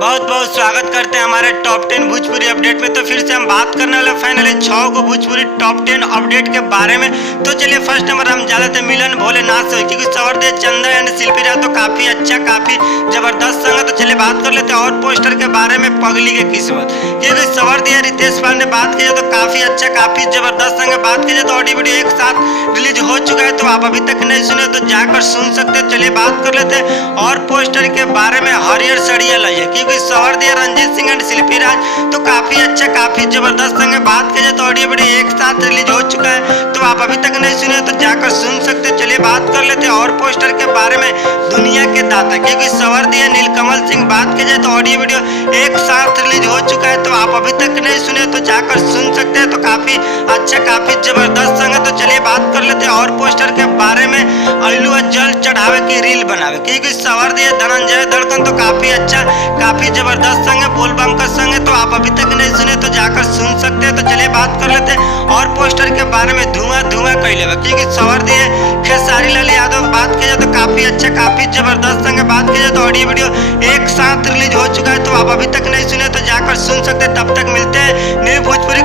बहुत बहुत स्वागत करते हैं हमारे टॉप 10 भोजपुरी अपडेट में। तो फिर से हम बात करने वाले फाइनली 6 को भोजपुरी टॉप 10 अपडेट के बारे में। तो चलिए फर्स्ट नंबर हम जा लेते हैं मिलन भोलेनाथ से, क्योंकि सवर दे चंदा एंड शिल्पी राज तो काफी अच्छा काफी जबरदस्त संग है। तो चलिए बात कर लेते हैं और पोस्टर के बारे में पगली के किस्मत, क्योंकि सवर दिया रितेश पाल ने बात की तो काफी अच्छा काफी जबरदस्त संग बात की तो ऑडियो वीडियो एक साथ रिलीज हो चुका है। तो आप अभी तक नहीं सुने तो जाकर सुन सकते हैं। चलिए बात कर लेते हैं और पोस्टर के बारे में। हरियर सड़िया लइए, क्योंकि सवर दिया रंजीत सिंह एंड शिल्पी राज तो काफी अच्छा काफी जबरदस्त संग बात की तो ऑडियो वीडियो एक साथ रिलीज हो चुका है। तो आप अभी तक नहीं सुने तो जाकर सुन सकते। चलिए बात कर लेते हैं और पोस्टर के बारे में। दुनिया के दाता, क्योंकि सवर दिया नीलकमल सिंह बात की जाए तो ऑडियो वीडियो एक साथ रिलीज हो चुका है। तो आप अभी तक नहीं सुने तो जाकर सुन सकते हैं। तो काफी अच्छा काफी जबरदस्त संग है। तो चलिए बात कर लेते हैं और पोस्टर के बारे में। अल्लू जल चढ़ावे की रील बनावे, क्योंकि सवर दिया धनंजय धड़कन तो काफी अच्छा काफी जबरदस्त संग है, बोलबम का संग है। तो आप अभी तक नहीं सुने तो जाकर सुन सकते हैं। तो चलिए बात कर लेते हैं और पोस्टर के बारे में। धुआं धुआं कैले, क्योंकि सवर दिए खेसारी लाल यादव बात की जाए तो काफी अच्छा काफी जबरदस्त संग बात की जाए तो ऑडियो वीडियो एक साथ रिलीज हो चुका है। तो आप अभी तक नहीं सुने तो जाकर सुन सकते हैं। तब तक मिलते हैं न्यू भोजपुरी